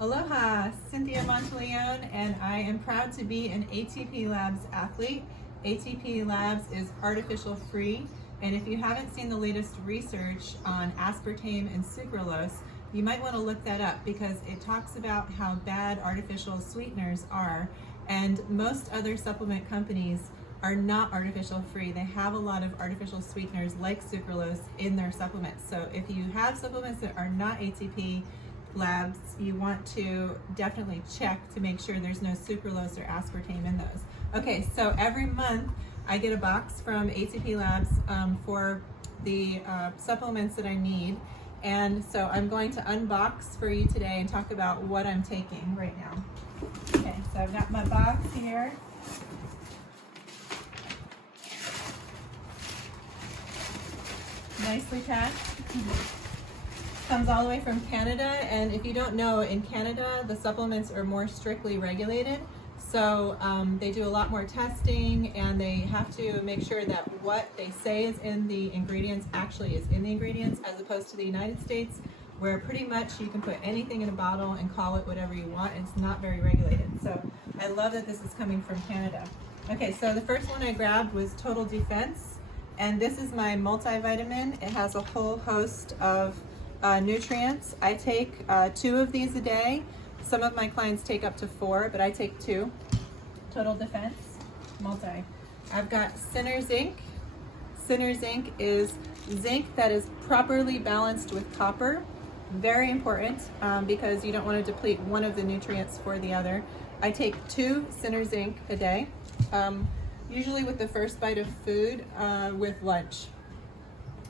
Aloha, Cynthia Monteleone, and I am proud to be an ATP Labs athlete. ATP Labs is artificial free, and if you haven't seen the latest research on aspartame and sucralose, you might want to look that up because it talks about how bad artificial sweeteners are, and most other supplement companies are not artificial free. They have a lot of artificial sweeteners like sucralose in their supplements. So if you have supplements that are not ATP Labs, you want to definitely check to make sure there's no sucralose or aspartame in those. Okay, so every month I get a box from ATP Labs for the supplements that I need. And so I'm going to unbox for you today and talk about what I'm taking right now. Okay, so I've got my box here. Nicely packed. Comes all the way from Canada, and if you don't know, in Canada the supplements are more strictly regulated, so they do a lot more testing, and they have to make sure that what they say is in the ingredients actually is in the ingredients, as opposed to the United States, where pretty much you can put anything in a bottle and call it whatever you want. It's not very regulated, so I love that this is coming from Canada. Okay, so the first one I grabbed was Total Defense, and this is my multivitamin. It has a whole host of nutrients. I take 2 of these a day. Some of my clients take up to 4, but I take 2. Total Defense, multi. I've got Sinner Zinc. Sinner Zinc is zinc that is properly balanced with copper. Very important because you don't want to deplete one of the nutrients for the other. I take 2 Sinner Zinc a day, usually with the first bite of food with lunch.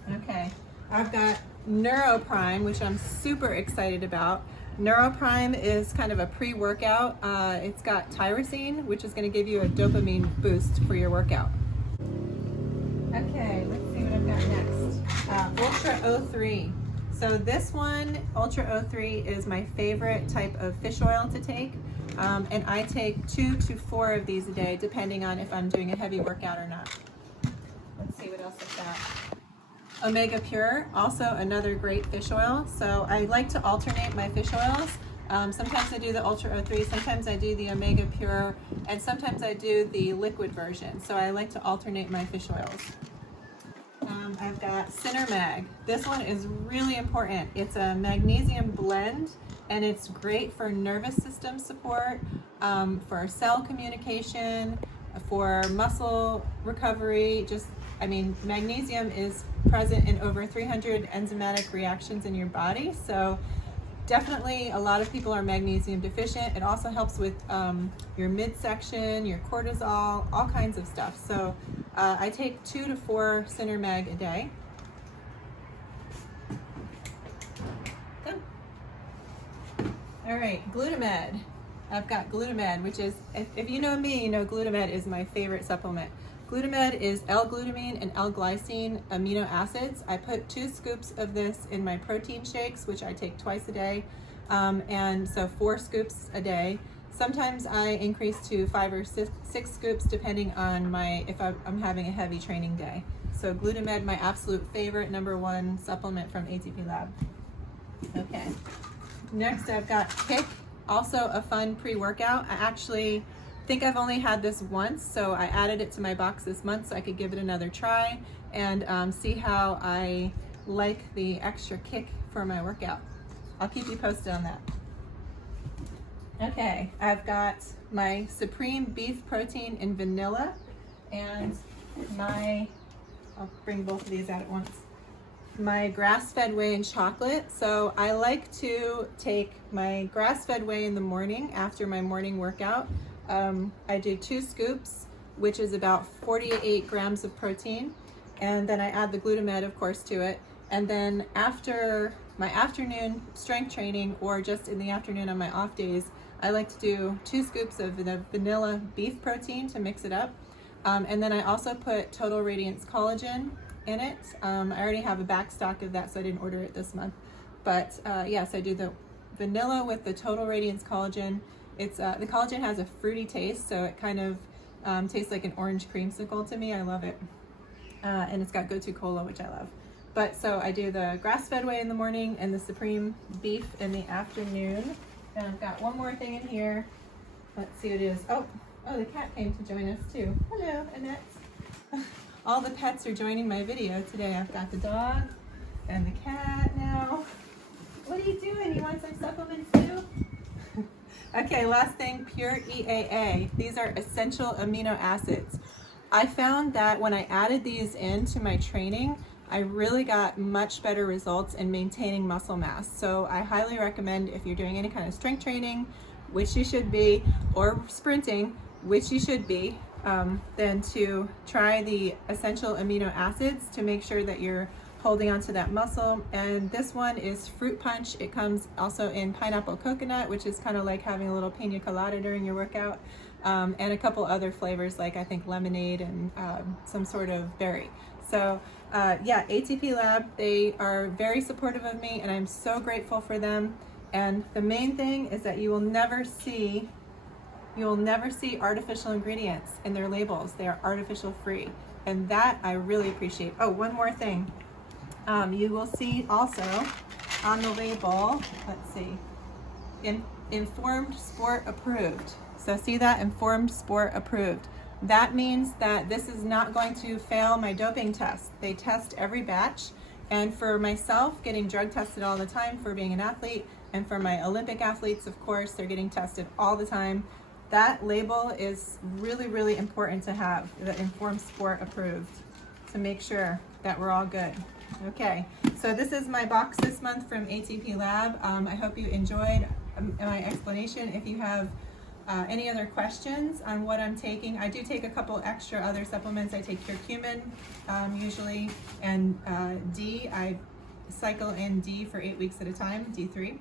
Okay, I've got Neuroprime, which I'm super excited about. Neuroprime is kind of a pre-workout. It's got tyrosine, which is going to give you a dopamine boost for your workout. Okay, let's see what I've got next. Ultra O3. So this one, Ultra O3, is my favorite type of fish oil to take. And I take 2 to 4 of these a day, depending on if I'm doing a heavy workout or not. Let's see what else I've got. Omega Pure, also another great fish oil. So I like to alternate my fish oils. Sometimes I do the Ultra O3, sometimes I do the Omega Pure, and sometimes I do the liquid version. So I like to alternate my fish oils. I've got Cinnamag. This one is really important. It's a magnesium blend, and it's great for nervous system support, for cell communication, for muscle recovery. Magnesium is present in over 300 enzymatic reactions in your body, so definitely a lot of people are magnesium deficient. It also helps with your midsection, your cortisol, all kinds of stuff. So I take 2 to 4 Cinnamag a day. Done. All right, Glutamate. I've got Glutamate, which is, if you know me, you know Glutamate is my favorite supplement. Glutamate is L-glutamine and L-glycine amino acids. I put 2 scoops of this in my protein shakes, which I take twice a day, and so 4 scoops a day. Sometimes I increase to 5 or 6 scoops depending on if I'm having a heavy training day. So Glutamate, my absolute favorite, #1 supplement from ATP Lab. Okay, next I've got Kick, also a fun pre-workout. I actually think I've only had this once, so I added it to my box this month so I could give it another try and see how I like the extra kick for my workout. I'll keep you posted on that. Okay, I've got my Supreme Beef Protein in vanilla, and I'll bring both of these out at once. My grass-fed whey and chocolate. So I like to take my grass-fed whey in the morning after my morning workout. I do 2 scoops, which is about 48 grams of protein, and then I add the Glutamate, of course, to it. And then after my afternoon strength training, or just in the afternoon on my off days, I like to do 2 scoops of the vanilla beef protein to mix it up. And then I also put Total Radiance Collagen in it. I already have a back stock of that, so I didn't order it this month. But yes, I do the vanilla with the Total Radiance Collagen. It's the collagen has a fruity taste, so it kind of tastes like an orange creamsicle to me. I love it. And it's got Go-To Cola, which I love. But so I do the grass-fed whey in the morning and the Supreme Beef in the afternoon. And I've got one more thing in here. Let's see what it is. Oh, the cat came to join us too. Hello, Annette. All the pets are joining my video today. I've got the dog and the cat now. What are you doing? You want some supplements too? Okay, last thing, pure EAA. These are essential amino acids. I found that when I added these into my training, I really got much better results in maintaining muscle mass. So I highly recommend, if you're doing any kind of strength training, which you should be, or sprinting, which you should be, then to try the essential amino acids to make sure that you're holding onto that muscle. And this one is fruit punch. It comes also in pineapple coconut, which is kind of like having a little pina colada during your workout, and a couple other flavors like I think lemonade and some sort of berry. So yeah, ATP Lab, they are very supportive of me and I'm so grateful for them. And the main thing is that you will never see artificial ingredients in their labels. They are artificial free. And that I really appreciate. Oh, one more thing. You will see also on the label, let's see, informed sport approved. So see that, informed sport approved. That means that this is not going to fail my doping test. They test every batch. And for myself, getting drug tested all the time for being an athlete, and for my Olympic athletes, of course, they're getting tested all the time. That label is really, really important to have, the informed sport approved, to make sure that we're all good. Okay, so this is my box this month from ATP Lab. I hope you enjoyed my explanation. If you have any other questions on what I'm taking, I do take a couple extra other supplements. I take curcumin usually, and D. I cycle in D for 8 weeks at a time, D3.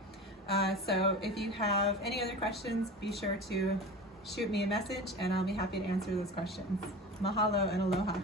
So if you have any other questions, be sure to shoot me a message and I'll be happy to answer those questions. Mahalo and aloha.